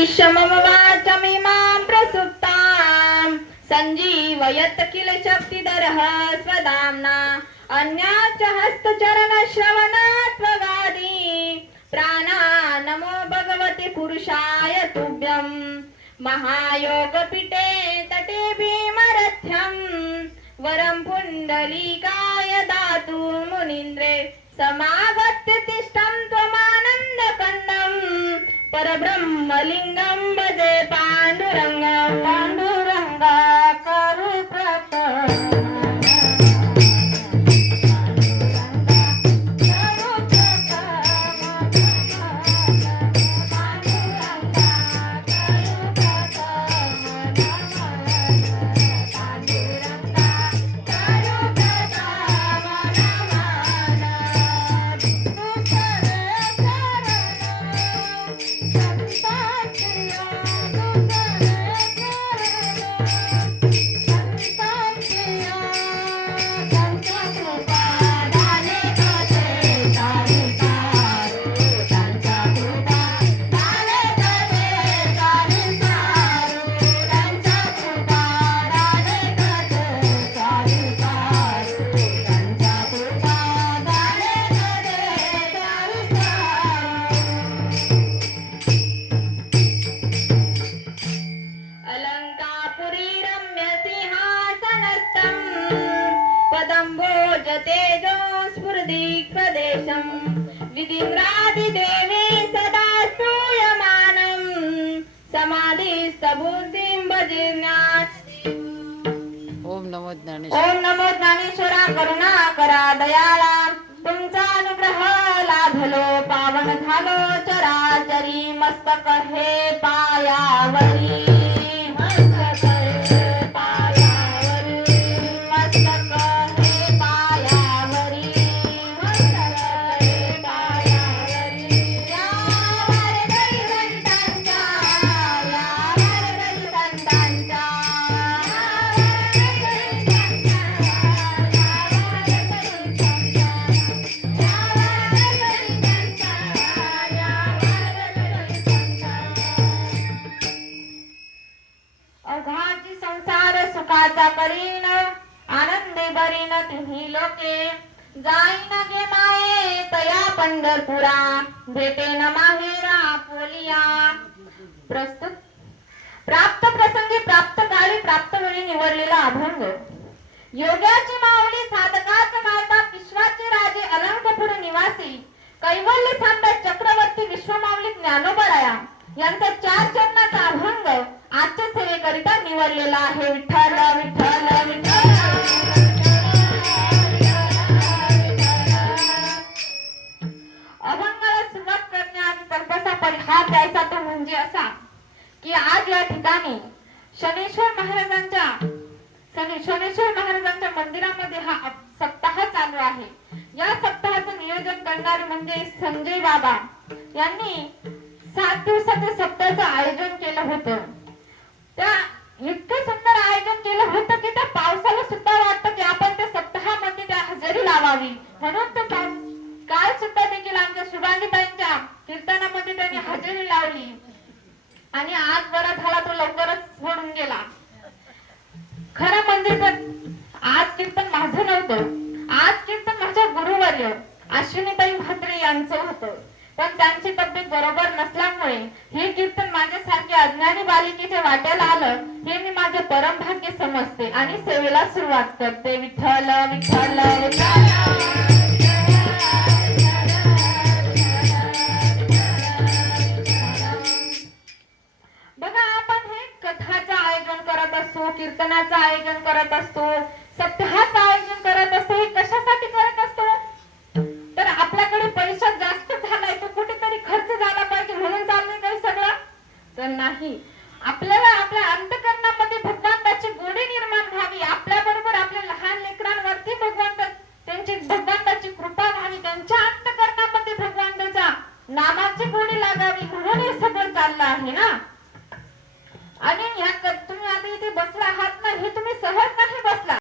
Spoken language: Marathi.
उपदिश्य मम वाचमिमां प्रसुप्तां सञ्जीवयत् किल शक्तिधरः स्वधाम्ना अन्याश्च हस्तचरणश्रवणात्वगादि प्राणानमो भगवते पुरुषाय तुभ्यं महायोगपीठे तटे भीमरथ्यं वरं पुण्डलीकाय दातु मुनीन्द्रे समागत्य तिष्ठं त्वमानन्दकन्दं परब्रह्मलिङ्गं भजे पाण्डुरङ्गं पाण्डुरङ्गा तेजो स्फुरदिक्प्रदेशं विधिन्द्रादिदेवे सदा स्तूयमानं समाधिस्तबुद्धिं भजिर्नाथ। ओम नमो ज्ञानेश्वरा करुणाकरा दयाळा तुमचा अनुग्रह लाभलो पावन झालो चराचरी मस्तक हे पायावरी अघाची संसार सुखाचा करीन आनंदे भरीन तुम्ही लोके जाईन गे माये तया पंढरपुरा भेटेन माहेरा पोलिया प्रस्तुत प्राप्त प्रसंगी प्राप्त काळी प्राप्त वेळी निवडलेला अभंग योग्याची माऊली साधकाच माता विश्वाचे राजे अलंकपूर निवासी कैवल्य सांबा चक्रवर्ती विश्वमाऊली ज्ञानोबराया यांचा 4 चरणाचा अभंग आजच्या सेवेकरिता निवडलेला आहे। विठ्ठल विठ्ठल विठ्ठल। अभंगाला सुरुवात करण्याआधी तर्फसा परिहार द्यायचा तो म्हणजे असा की आज या ठिकाणी शनेश्वर महाराजांच्या मंदिरामध्ये हा सप्ताह चालू आहे। या सप्ताहाचं नियोजन करणारे म्हणजे संजय बाबा यांनी 7 दिवसाच्या सप्ताहाचं आयोजन केलं होतं। त्या इतकं सुंदर आयोजन केलं होतं की त्या पावसाला सुद्धा वाटतं की आपण त्या सप्ताहामध्ये त्या हजेरी लावावी म्हणून तो काल सुद्धा देखील आमच्या शुभांगीताईंच्या कीर्तनामध्ये त्यांनी हजेरी लावली आणि आज बरा झाला तो लवकरच सोडून गेला। खरं म्हणजे तर आज कीर्तन माझं नव्हतं, आज कीर्तन माझ्या गुरुवर्य अश्विनीताई म्हात्रे यांचं होतं, पण त्यांची तब्येत बरोबर नसल्यामुळे हे कीर्तन माझ्यासारख्या अज्ञानी बालिकेच्या वाट्याला आलं हे मी माझे परम भाग्य समजते आणि सेवेला सुरुवात करते। विठ्ठल विठ्ठल बघा आपण हे कथाचं आयोजन करत असतो, कीर्तनाचं आयोजन करत असतो, सप्ताहाचं आयोजन करत असतो। हे कशासाठी करत असतो तर आपल्याकडे पैसा जास्त झालाय तो कुठेतरी खर्च झाला पाहिजे म्हणून चाललंय काही सगळं तर नाही। आपल्याला आपल्या